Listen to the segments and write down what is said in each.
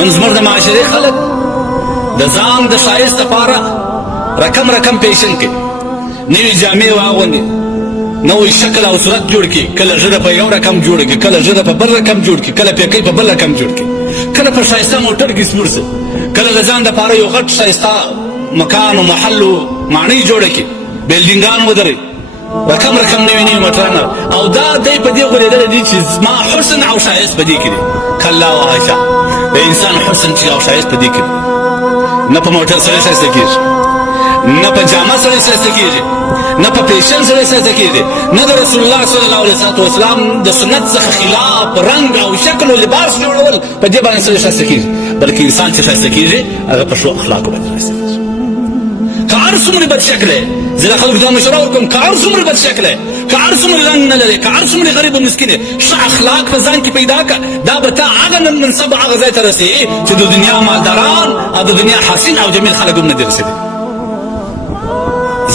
نن زموږ د معاشرې خلک د ځان د ښایست دپاره رقم پیشن کوي، نوې جامې واغوندي، نوی شکل او صورت جوړ کړي، کله ژبه په یو رقم جوړ کړي، کله ژبه په بل رقم جوړ کړي، کله پیکۍ په بل رقم جوړ کړي، کله په ښایسته موټر کې سپور شي، کله د ځان دپاره یو غټ ښایسته مکان و محل و ماڼۍ جوړه کړي، بلډینګان ودروي، رقم نوي موټرونه، او دا دی په دې غولېدلی دي چې زما حسن او ښایست په دې کې دی. کله وهاشا د انسان حسن چې او ښایست په دې کې دی. نه په موټر سړی ښایسته کېږي، نه په جامه سړی ښایسته کېږي، نه په پیشن سړی ښایسته کېږي، نه د رسول الله صلی الله علیه وسلم د سنت څخه خلاف رنګ او شکل او لباس جوړول په دې باندې سړی ښایسته کېږي، بلکې انسان چې ښایسته کېږي هغه په ښو اخلاقو باندې ښایسته کېږي. که هر څومره بد شکله زه د خلکو دا مشوره ورکوم، که هر څومره بد شکله، که هر څومره رنګ نه لرې، که هر څومره غریب و مسکین یې، ښه اخلاق په ځان کې پیدا کړه، دا به تا هغه منصب هغه ځای ته رسوي چې د دنیا مالداران او د دنیا حسین او جمیل خلک هم نه دي رسېدلي.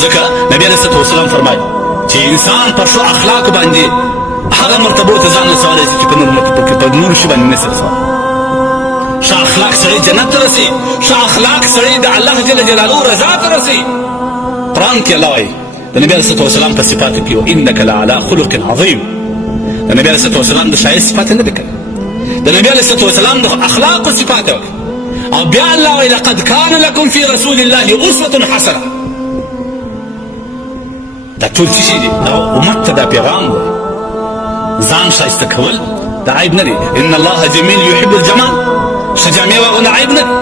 ځکه نبي علیه الصلاة والسلام فرمایي چې انسان په ښو اخلاقو باندې هغه مرتبو ته ځان رسولی شي چې په نورو شي باندې نشي رسولی. ښه اخلاق سړی جنت ته رسي، ښه اخلاق سړی د الله جل جلاله رضا ته رسي. قرآن کې الله وایي د نبي علیه الصلاة والسلام په صفاتو کې وانک لعلی خلق عظیم. د نبي علیه الصلاة والسلام د ښایست صفات نه دي کړي، د نبي علیه الصلاة والسلام د اخلاقو صفات وکړي. او بیا الله وایي لقد کان لکم فی رسول الله اسوة حسنه. دا ټول څه شي دي؟ دا امت ته دا پیغام دی. ځان ښایسته کول دا عیب نه دی. ان الله جمیل یحب الجمال. ښه جامې واغونده عیب نه دی.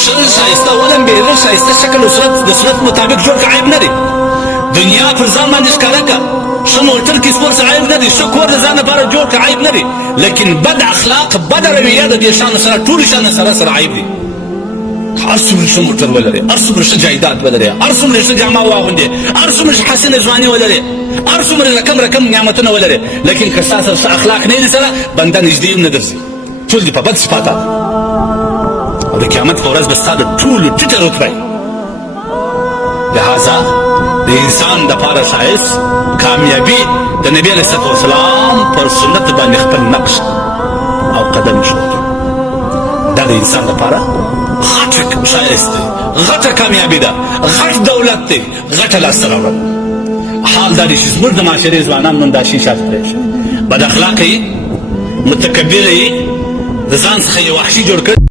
ښه ښایسته ولمبېده، ښایسته شکل او صورت د صورت مطابق جوړ کړه، عیب نه دی. دنیا پر ځان باندې ښکاره کړه، ښه موټر کې سپور شه، عیب نه دی. ښه کور د ځان لپاره جوړ کړه، عیب نه دی. لیکن بد اخلاق، بد رویه د دې شانو سره ټولو شانو سره عیب دی. هر څومره ښه موټر ولرې، هر څومره ښه جایداد ولرې، هر څومره ښه جامه واغوندې، هر څومره حسینه ځواني ولرې، هر څومره رقم نعمتونه ولرې، لیکن که ستا سره ښه اخلاق نه وي سره بنده نږدې هم نه درځي. ټول دي په بد صفاته، او د قیامت په ورځ به ستا د ټولو ټیټه رتبه وي. لهذا د انسان دپاره ښایست کامیابي د نبي علیه الصلاة والسلام پر سنت باندې خپل نقش او قدم ایښودل، دا د انسان دپاره غټه ښایست دی، غټه کامیابي ده، غټ دولت دی، غټه لاسته راوړنه. حال دا دی چې زموږ د معاشرې ځوانان نن دا شي شاته پرېښي، بد اخلاقه یې، متکبره یې، د ځان څخه یې وحشي جوړ کړي.